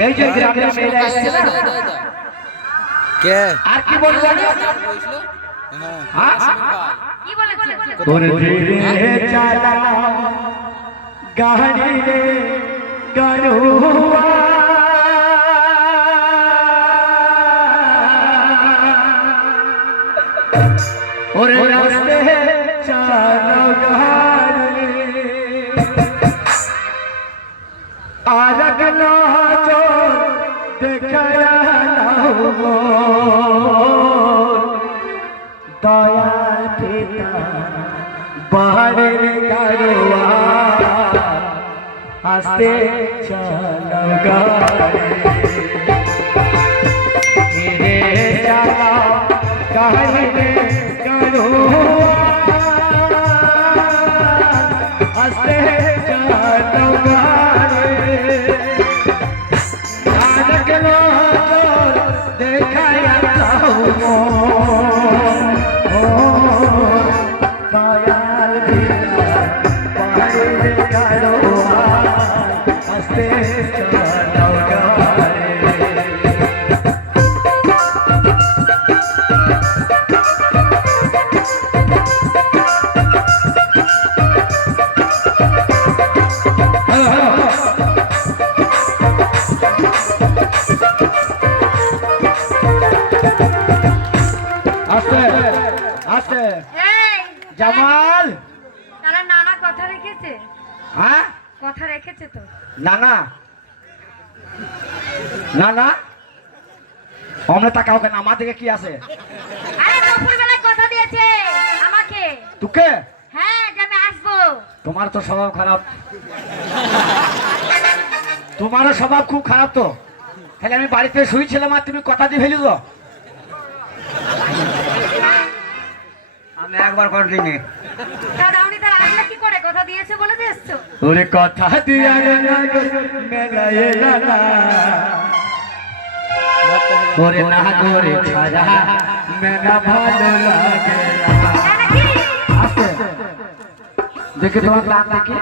এই যে গ্রামের মেয়েরা এসছে না কে আর কি বলব আমি? হ্যাঁ হ্যাঁ? কি বলেছে তোর ধীরে চালাও গাড়ি রে গড়ুয়া ওরে রাস্তে চালাও দয়াল পিতা বাহারের গাড়োয়া আসতে চলো গাড়ি ধীরে চালাও গাড়ি রে গাড়োয়া আসতে চলো আস্তে এই জামাল! তারা নানা কথা রেখেছে। হ্যাঁ? কথা রেখেছে তো। না না না না আমরা তাকাও কেন? আমার দিকে কি আছে? আরে কথা দিয়েছে আমাকে। তোকে? হ্যাঁ যে আমি আসব। তোমার তো স্বভাব খারাপ। তোমারও স্বভাব খুব খারাপ তো। তাহলে আমি বাড়িতে শুয়েছিলাম আর তুমি কথা দিয়ে ফেলি তো ওরে কথা দিয়া ওরে না করে ছাড়া মেলা ভালো লাগে না। তাই নাকি? আস্তে দেখে তোমার দেখে।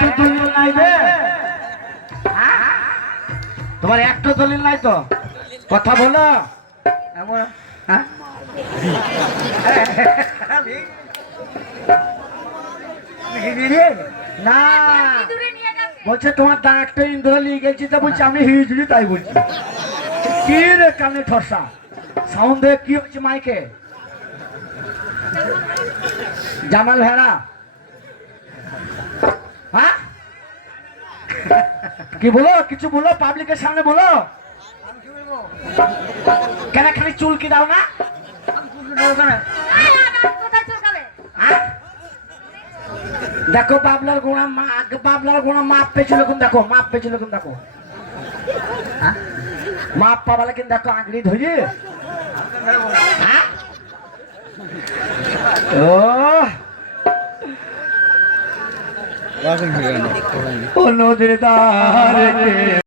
একটু দলিল নাই বে। হ্যাঁ? তোমার একটু দলিল নাই তো? কথা বলো। হ্যাঁ? বলছে তোমার দাঁতটা ইন্দ্র নিয়ে গেছি তো বলছি, আমি হিজড়ি তাই বলছি। কি রে কানে ঠসা সাউন্ডে কি হচ্ছে মাইকে? জামাল ভেড়া। হ্যাঁ? কি বলো, কিছু বলো পাবলিকের সামনে বলো। কেন খালি চুল কি দাও না হ্যাঁ? দেখো বাবলার গোড়া মা বাবলার গোড়া মাপ পেয়েছিল কোন দেখো মাপ পেয়েছিল কোন দেখো হ্যাঁ? মাপ পাবালে কিন্তু দেখো আঁকড়ি ধরি হ্যাঁ? ও নদীর